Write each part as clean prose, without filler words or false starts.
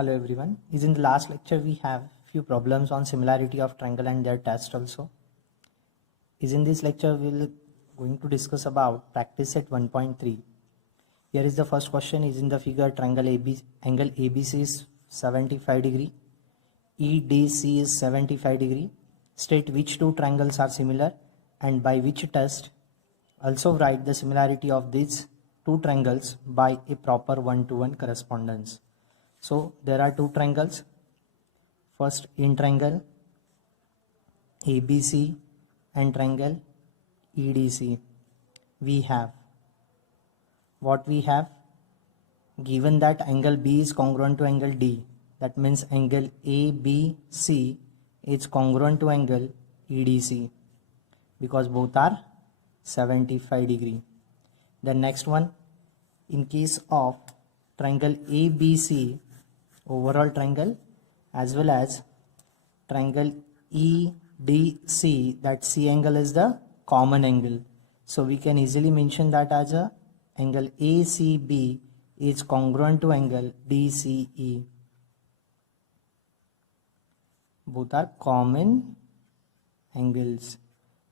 Hello everyone. Is in the last lecture we have few problems on similarity of triangle and their test also. Is in this lecture we'll going to discuss about practice set 1.3. Here is the first question. Is in the figure triangle angle ABC is 75 degree, EDC is 75 degree. State which two triangles are similar and by which test. Also write the similarity of these two triangles by a proper one-to-one correspondence. So there are two triangles. First in triangle ABC and triangle EDC. We have given that angle B is congruent to angle D. That means angle ABC is congruent to angle EDC because both are 75 degree. The next one, in case of triangle ABC, overall triangle, as well as triangle EDC, that C angle is the common angle. So we can easily mention that as a angle ACB is congruent to angle DCE. Both are common angles.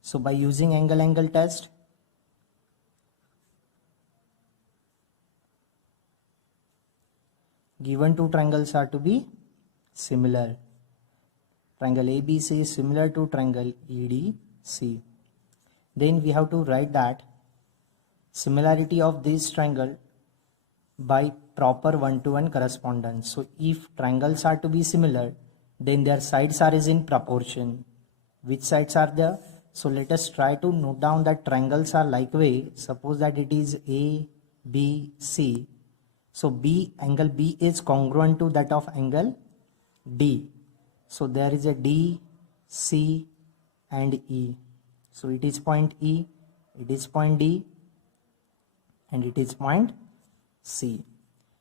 So by using angle test, given two triangles are to be similar. Triangle ABC is similar to triangle EDC. Then we have to write that similarity of this triangle by proper one-to-one correspondence. So if triangles are to be similar, then their sides are in proportion. Which sides are there? So let us try to note down that triangles are like way. Suppose that it is ABC. So angle B is congruent to that of angle D. So there is a D, C and E. So it is point E, it is point D and it is point C.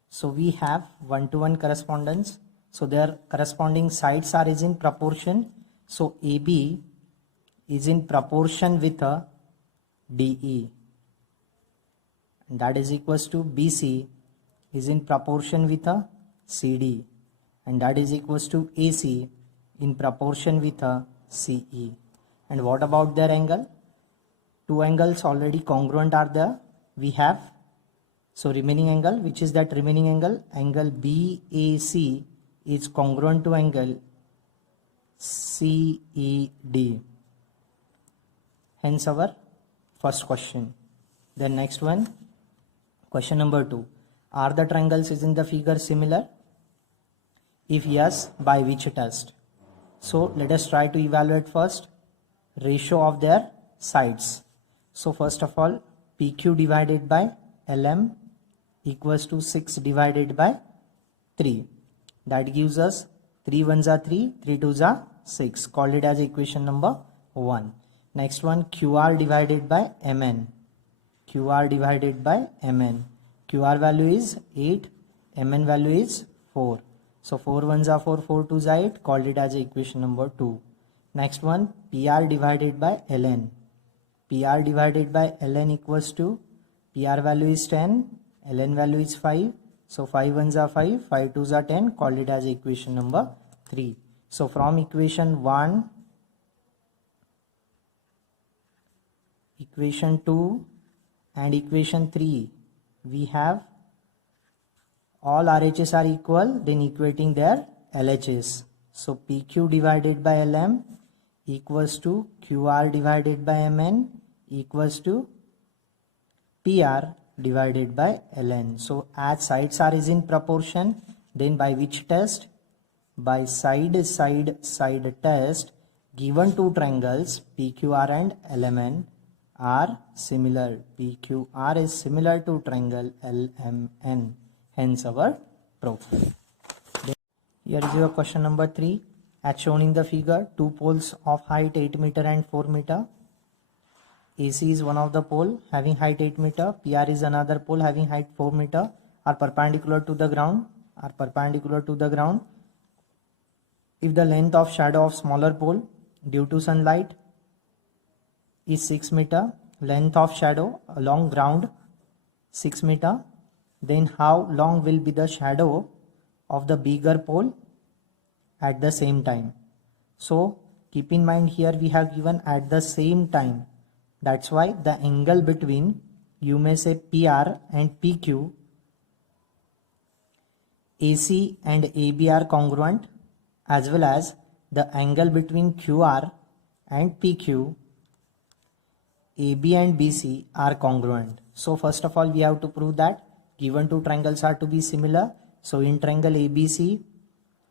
So we have one-to-one correspondence. So their corresponding sides are in proportion. So AB is in proportion with a DE. And that is equals to BC is in proportion with a CD, and that is equals to AC in proportion with a CE. And what about their angle? Two angles already congruent are there. We have, so remaining angle, which is that remaining angle? Angle BAC is congruent to angle CED. Hence our first question. Then next one, question number 2. Are the triangles is in the figure similar? If yes, by which test? So let us try to evaluate first ratio of their sides. So first of all, PQ divided by LM equals to 6 divided by 3. That gives us 3 ones are 3, 3 twos are 6. Called it as equation number 1. Next one, QR divided by MN. QR divided by MN. QR value is 8, MN value is 4. So 4 ones are 4, 4 twos are 8, called it as equation number 2. Next one, PR divided by LN. PR divided by LN equals to, PR value is 10, LN value is 5. So 5 ones are 5, 5 twos are 10, called it as equation number 3. So from equation 1, equation 2 and equation 3, we have all RHS are equal, then equating their LHS. So PQ divided by LM equals to QR divided by MN equals to PR divided by LN. So as sides are is in proportion, then by which test? By side test, given two triangles PQR and LMN are similar. PQR is similar to triangle LMN. Hence our proof. Then here is your question number 3. As shown in the figure, two poles of height 8 meter and 4 meter. AC is one of the pole having height 8 meter. PR is another pole having height 4 meter. Are perpendicular to the ground. If the length of shadow of smaller pole due to sunlight is 6 meter, length of shadow along ground 6 meter, then how long will be the shadow of the bigger pole at the same time. So keep in mind here we have given at the same time. That's why the angle between, you may say, PR and PQ, AC and AB are congruent, as well as the angle between QR and PQ, AB and BC are congruent. So first of all we have to prove that given two triangles are to be similar. So in triangle ABC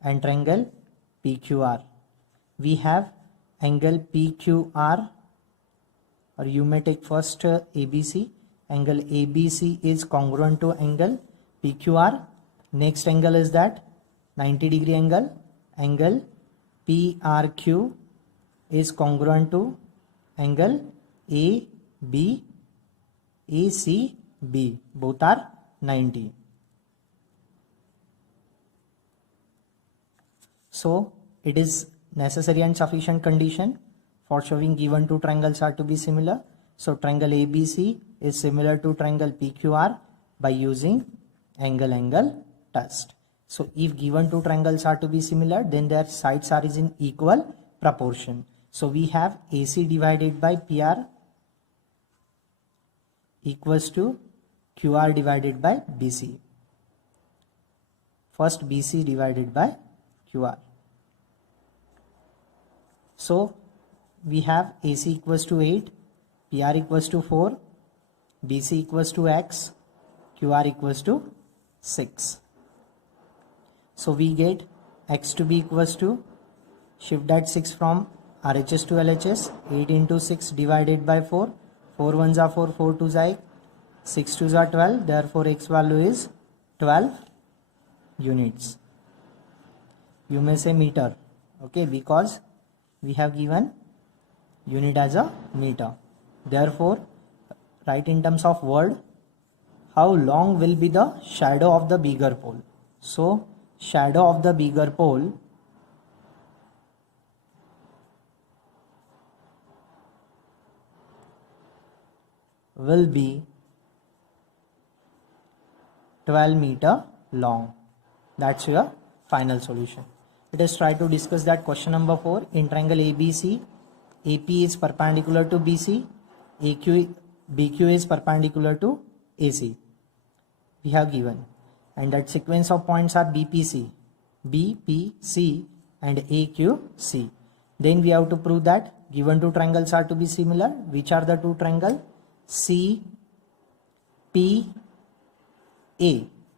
and triangle PQR, we have angle PQR, or you may take first ABC. Angle ABC is congruent to angle PQR. Next angle is that 90 degree angle. Angle PRQ is congruent to angle ACB. Both are 90. So it is necessary and sufficient condition for showing given two triangles are to be similar. So triangle ABC is similar to triangle PQR by using angle test. So if given two triangles are to be similar, then their sides are in equal proportion. So we have AC divided by PR equals to QR divided by BC. First BC divided by QR. So we have AC equals to 8, PR equals to 4, BC equals to X, QR equals to 6. So we get X to be equals to, shift that 6 from RHS to LHS, 8 into 6 divided by 4, 4 1s are 4, 4 2s are 8, 6 2s are 12, therefore X value is 12 units. You may say meter, okay, because we have given unit as a meter. Therefore, write in terms of word, how long will be the shadow of the bigger pole. So shadow of the bigger pole will be 12 meter long. That's your final solution. Let us try to discuss that. Question number 4. In triangle ABC, AP is perpendicular to BC, BQ is perpendicular to AC. We have given, and that sequence of points are BPC and AQC. Then we have to prove that given two triangles are to be similar. Which are the two triangles? CPA,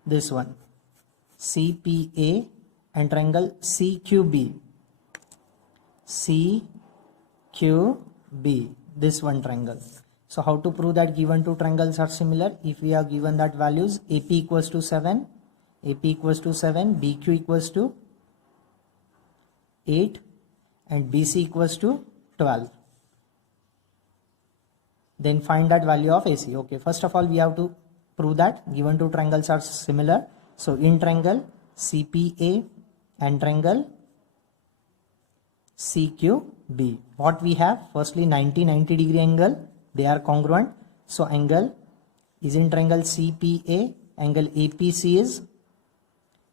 this one, CPA, and triangle CQB, this one triangle. So how to prove that given two triangles are similar? If we are given that values, AP equals to 7, BQ equals to 8, and BC equals to 12. Then find that value of AC. Okay, first of all we have to prove that given two triangles are similar. So in triangle CPA and triangle CQB, what we have? Firstly 90 degree angle, they are congruent. So angle is in triangle CPA, angle APC is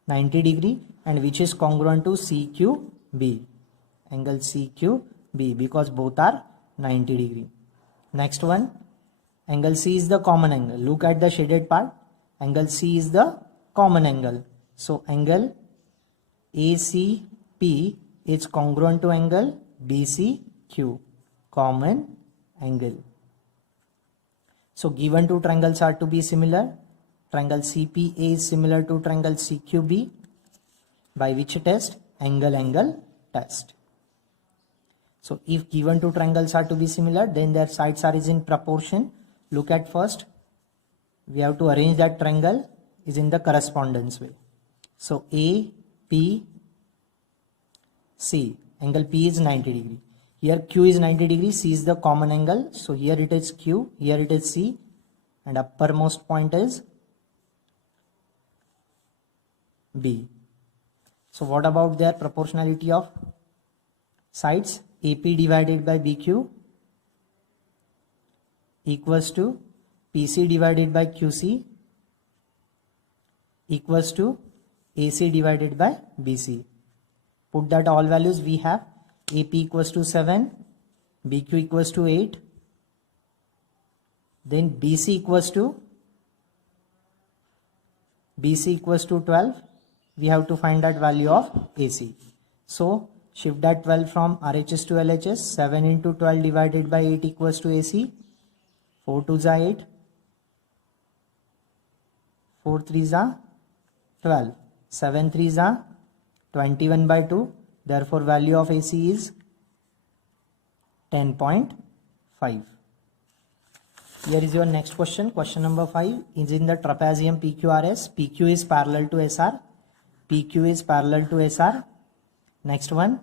90 degree, and which is congruent to CQB, angle CQB, because both are 90 degree. Next one, angle C is the common angle. Look at the shaded part. Angle C is the common angle. So angle ACP is congruent to angle BCQ, common angle. So given two triangles are to be similar. Triangle CPA is similar to triangle CQB. By which test? Angle test. So if given two triangles are to be similar, then their sides are in proportion. Look at first, we have to arrange that triangle is in the correspondence way. So APC, angle P is 90 degree. Here Q is 90 degree, C is the common angle. So here it is Q, here it is C, and uppermost point is B. So what about their proportionality of sides? AP divided by BQ equals to PC divided by QC equals to AC divided by BC. Put that all values we have. AP equals to 7, BQ equals to 8, then BC equals to 12. We have to find that value of AC. So shift that 12 from RHS to LHS. 7 into 12 divided by 8 equals to AC. 4 2s are 8. 4 3s are 12. 7 3s are 21 by 2. Therefore value of AC is 10.5. Here is your next question. Question number 5 is in the trapezium PQRS. PQ is parallel to SR. PQ is parallel to SR. Next one.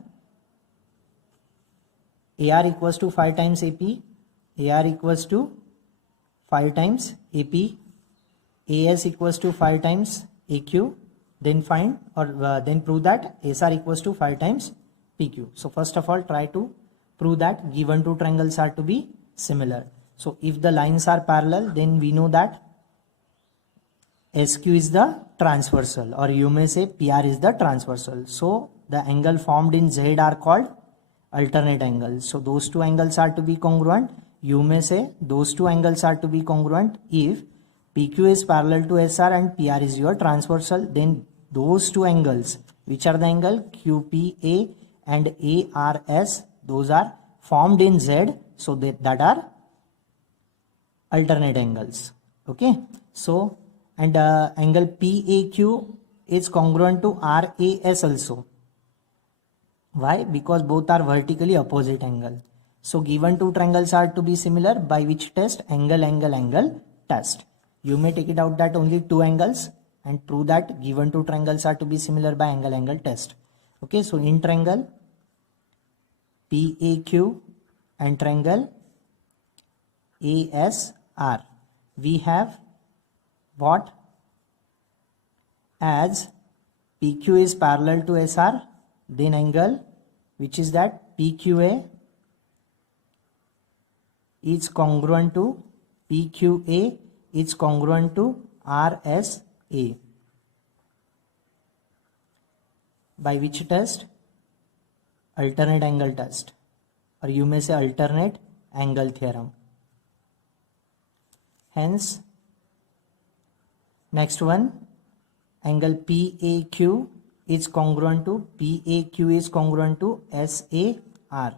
AR equals to 5 times AP. AR equals to 5 times AP. AS equals to 5 times AQ. Then find or then prove that SR equals to 5 times PQ. So first of all, try to prove that given two triangles are to be similar. So if the lines are parallel, then we know that SQ is the transversal, or you may say PR is the transversal. So the angle formed in Z are called alternate angles. So those two angles are to be congruent. You may say those two angles are to be congruent if PQ is parallel to SR and PR is your transversal. Then those two angles, which are the angle QPA and ARS, those are formed in Z. So that are alternate angles. Okay. So and angle PAQ is congruent to RAS also. Why? Because both are vertically opposite angle. So given two triangles are to be similar, by which test? Angle test. You may take it out that only two angles and prove that given two triangles are to be similar by angle test. Okay, so in triangle PAQ and triangle ASR, we have what? As PQ is parallel to SR, then angle which is that PQA is congruent to PQA is congruent to RSA. By which test? Alternate angle test, or you may say alternate angle theorem. Hence, next one, angle PAQ is congruent to SAR.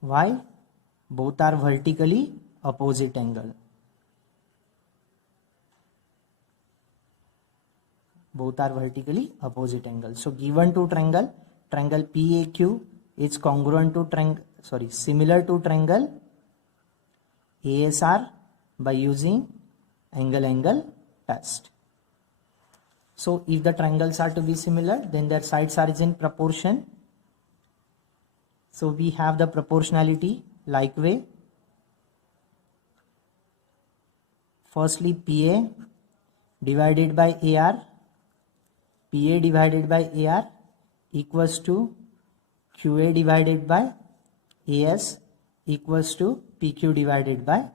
Why? Both are vertically opposite angle. Both are vertically opposite angle. So given to triangle PAQ is congruent to similar to triangle ASR by using angle test. So if the triangles are to be similar, then their sides are in proportion. So we have the proportionality like way. Firstly, PA divided by AR. PA divided by AR equals to QA divided by AS equals to PQ divided by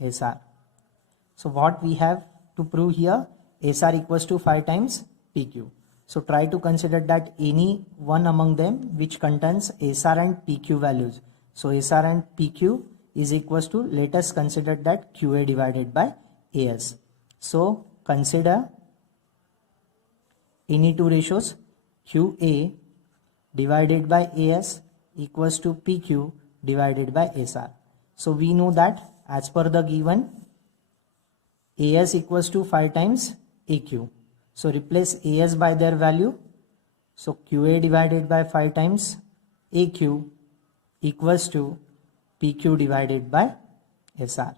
SR. So what we have to prove here? SR equals to 5 times PQ. So try to consider that any one among them which contains SR and PQ values. So SR and PQ is equals to, let us consider that QA divided by AS. So consider any two ratios, QA divided by AS equals to PQ divided by SR. So we know that as per the given, AS equals to 5 times AQ. So replace AS by their value. So QA divided by 5 times AQ equals to PQ divided by SR.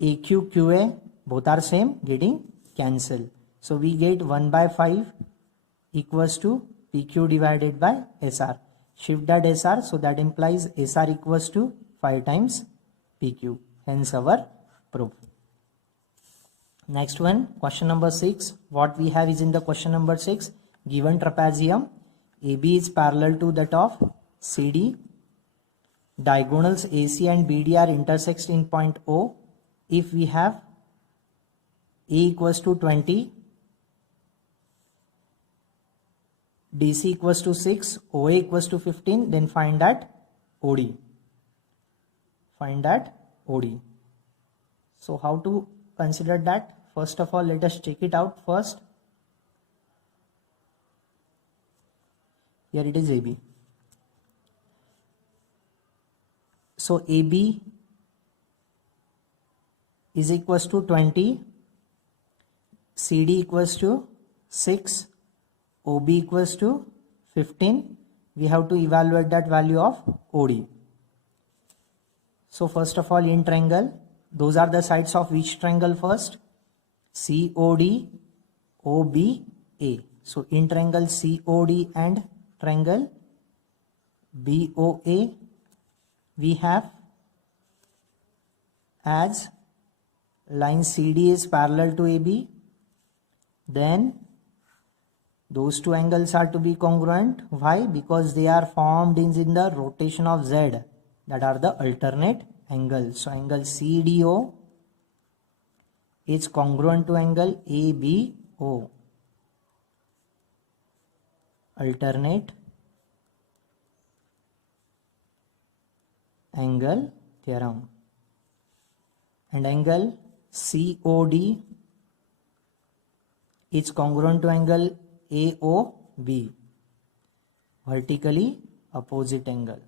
AQ, QA both are same, getting cancelled. So we get 1 by 5 equals to PQ divided by SR. Shift that SR, so that implies SR equals to 5 times PQ. Hence our proof. Next one, question number 6. What we have is in the question number 6. Given trapezium AB is parallel to that of CD. Diagonals AC and BD are intersect in point O. If we have A equals to 20, DC equals to 6, OA equals to 15, then find that OD. Find that OD. So how to consider that? First of all, let us check it out first. Here it is AB. So AB is equals to 20, CD equals to 6, OB equals to 15. We have to evaluate that value of OD. So first of all, in triangle, those are the sides of which triangle first? COD, OBA. So in triangle COD and triangle BOA, we have as line CD is parallel to AB, then those two angles are to be congruent. Why? Because they are formed in the rotation of Z, that are the alternate angles. So angle CDO is congruent to angle ABO, alternate angle theorem. And angle COD is congruent to angle AOB, vertically opposite angle.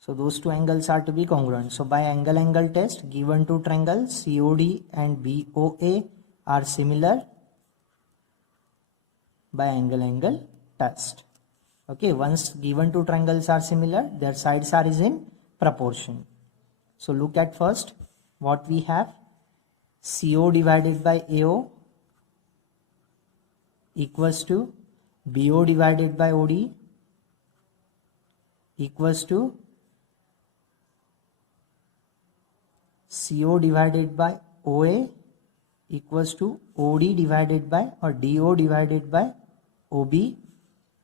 So those two angles are to be congruent. So by angle test, given two triangles COD and BOA are similar by angle test. Okay, once given two triangles are similar, their sides are is in proportion. So look at first what we have. CO divided by AO equals to BO divided by OD equals to CO divided by OA equals to OD divided by or DO divided by OB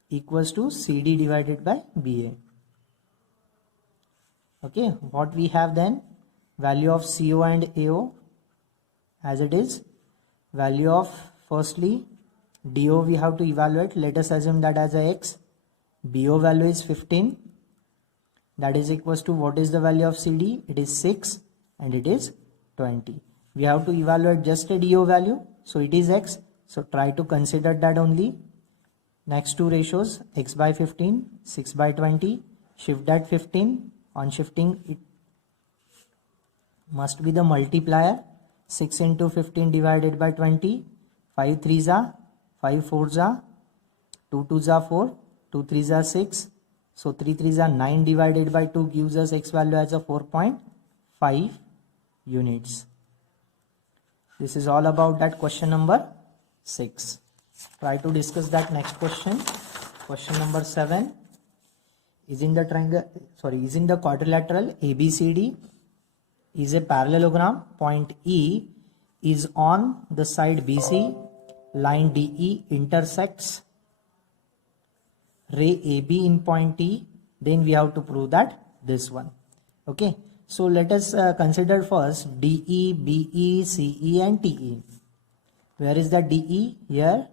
equals to CD divided by BA. Okay, what we have then? Value of CO and AO as it is. Value of firstly DO we have to evaluate. Let us assume that as a X. BO value is 15. That is equals to what is the value of CD? It is 6 and it is 20. We have to evaluate just a DO value. So it is X. So try to consider that only. Next two ratios, X by 15, 6 by 20. Shift that 15. On shifting, it must be the multiplier. 6 into 15 divided by 20. 5 3s are, 5 4s are, 2 2s are 4, 2 3s are 6. So 3 3s are 9 divided by 2 gives us X value as a 4.5 units. This is all about that question number 6. Try to discuss that next question. Question number 7 is in the triangle, is in the quadrilateral ABCD is a parallelogram. Point E is on the side BC. Line DE intersects ray AB in point E. Then we have to prove that this one. Okay. So let us consider first DE, BE, CE and TE. Where is the DE? Here.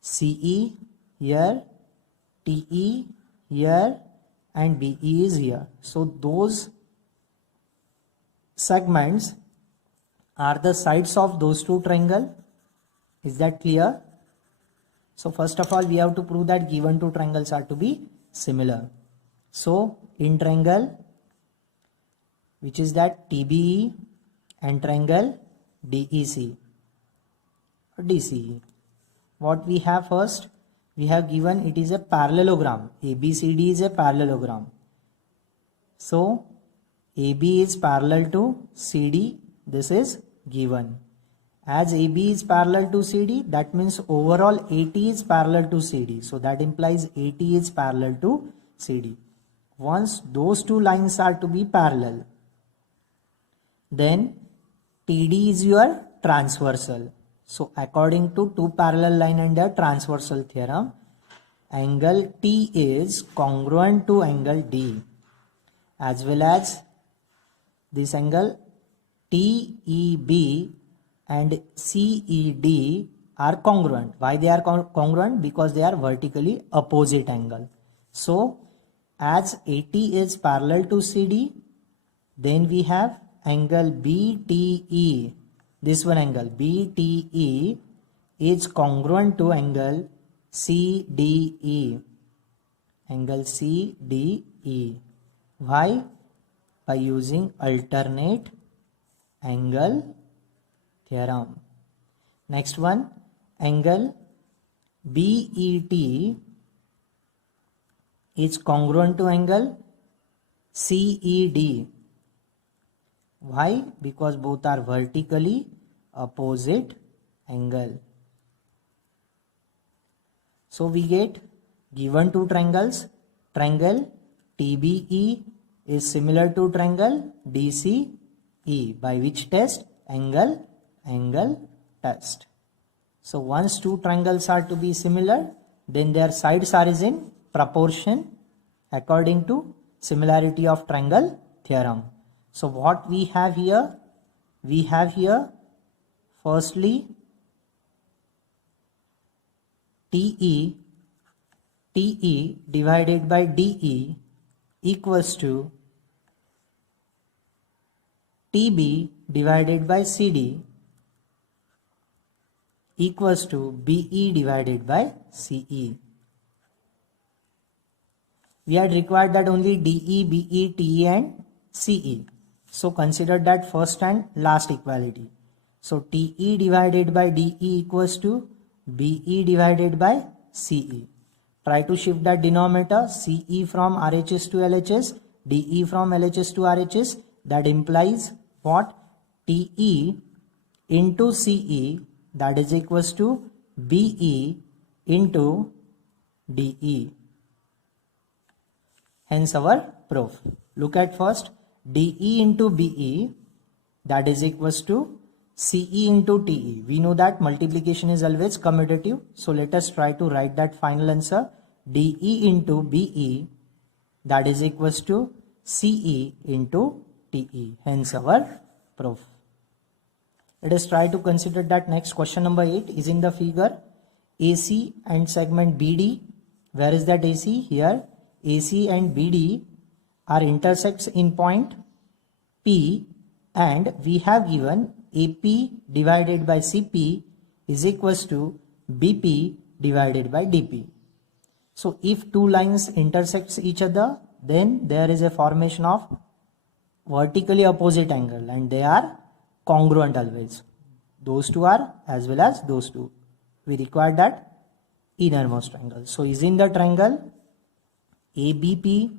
CE here. TE here. And BE is here. So those segments are the sides of those two triangles. Is that clear? So first of all, we have to prove that given two triangles are to be similar. So in triangle, which is that TBE and triangle DEC or DCE. What we have first? We have given it is a parallelogram. ABCD is a parallelogram. So AB is parallel to CD. This is given. As AB is parallel to CD, that means overall AT is parallel to CD. So that implies AT is parallel to CD. Once those two lines are to be parallel, then TD is your transversal. So according to two parallel line and their transversal theorem, angle T is congruent to angle D, as well as this angle TEB and CED are congruent. Why they are congruent? Because they are vertically opposite angle. So as AT is parallel to CD, then we have angle BTE. This one angle BTE is congruent to angle CDE. Angle CDE. Why? By using alternate angle theorem. Next one, angle BET is congruent to angle CED. Why? Because both are vertically opposite angle. So we get given two triangles. Triangle TBE is similar to triangle DCE. By which test? Angle test. So once two triangles are to be similar, then their sides are is in proportion according to similarity of triangle theorem. So what we have here? We have here firstly TE divided by DE equals to TB divided by CD equals to BE divided by CE. We had required that only DE, BE, TE and CE. So consider that first and last equality. So TE divided by DE equals to BE divided by CE. Try to shift that denominator, CE from RHS to LHS, DE from LHS to RHS. That implies what? TE into CE, that is equals to BE into DE. Hence our proof. Look at first, DE into BE, that is equals to CE into TE. We know that multiplication is always commutative. So let us try to write that final answer. DE into BE, that is equals to CE into TE. Hence our proof. Let us try to consider that next question number 8 is in the figure. AC and segment BD. Where is that AC? Here. AC and BD are intersects in point P, and we have given AP divided by CP is equals to BP divided by DP. So if two lines intersects each other, then there is a formation of vertically opposite angle and they are congruent always. Those two are as well as those two. We require that innermost triangle. So is in the triangle ABP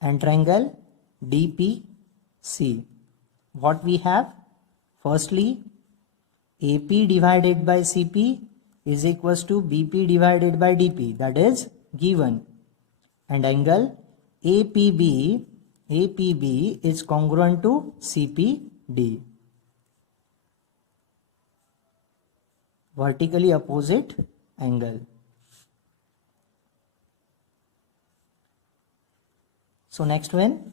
and triangle DPC. What we have? Firstly, AP divided by CP is equals to BP divided by DP. That is given. And angle APB is congruent to CPD. Vertically opposite angle. So next one,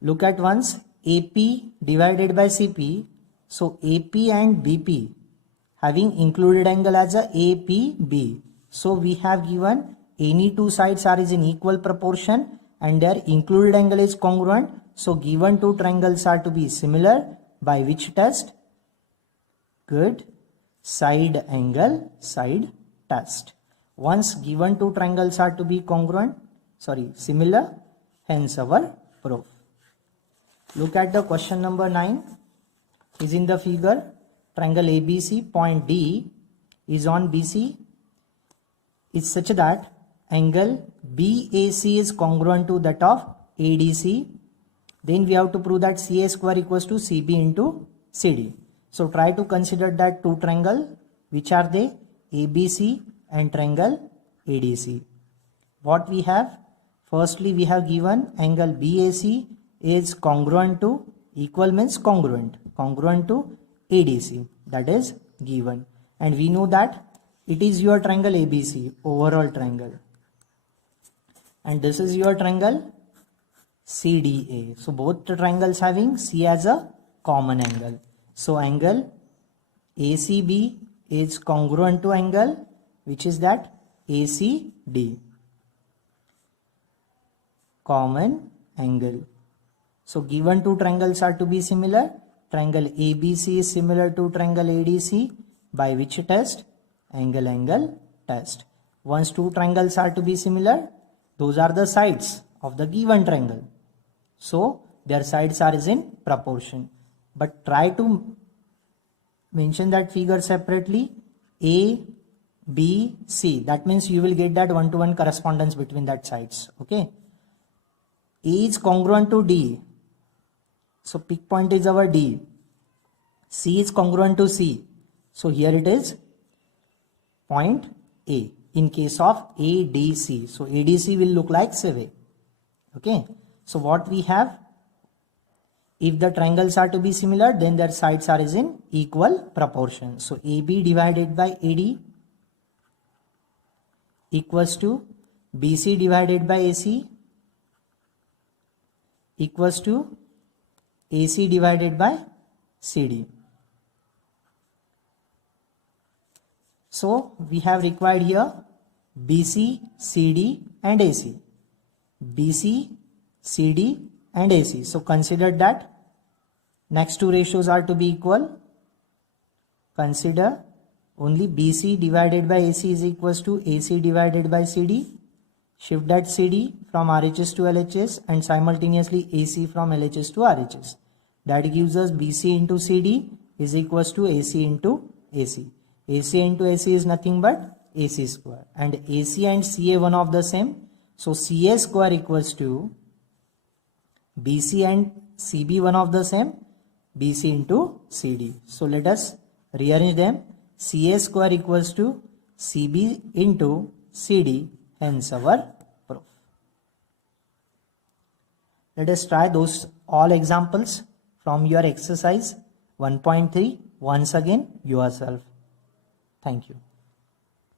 look at once AP divided by CP. So AP and BP having included angle as a APB. So we have given any two sides are is in equal proportion and their included angle is congruent. So given two triangles are to be similar by which test? Good. Side angle side test. Once given two triangles are to be similar, hence our proof. Look at the question number 9 is in the figure. Triangle ABC, point D is on BC. It's such that angle BAC is congruent to that of ADC. Then we have to prove that CA square equals to CB into CD. So try to consider that two triangle, which are they? ABC and triangle ADC. What we have? Firstly, we have given angle BAC is congruent to, equal means congruent to ADC. That is given. And we know that it is your triangle ABC, overall triangle. And this is your triangle CDA. So both the triangles having C as a common angle. So angle ACB is congruent to angle which is that ACD. Common angle. So given two triangles are to be similar. Triangle ABC is similar to triangle ADC by which test? Angle test. Once two triangles are to be similar, those are the sides of the given triangle. So their sides are in proportion. But try to mention that figure separately. A, B, C. That means you will get that one-to-one correspondence between that sides. Okay. A is congruent to D. So peak point is our D. C is congruent to C. So here it is point A in case of ADC. So ADC will look like CV. Okay. So what we have, if the triangles are to be similar, then their sides are in equal proportion. So AB divided by AD equals to BC divided by AC equals to AC divided by CD. So we have required here BC, CD and AC. BC, CD and AC. So consider that next two ratios are to be equal. Consider only BC divided by AC is equals to AC divided by CD. Shift that CD from RHS to LHS and simultaneously AC from LHS to RHS. That gives us BC into CD is equals to AC into AC. AC into AC is nothing but AC square. And AC and CA one of the same. So CA square equals to BC and CB one of the same. BC into CD. So let us rearrange them. CA square equals to CB into CD. Hence our proof. Let us try those all examples from your exercise 1.3 once again yourself. Thank you.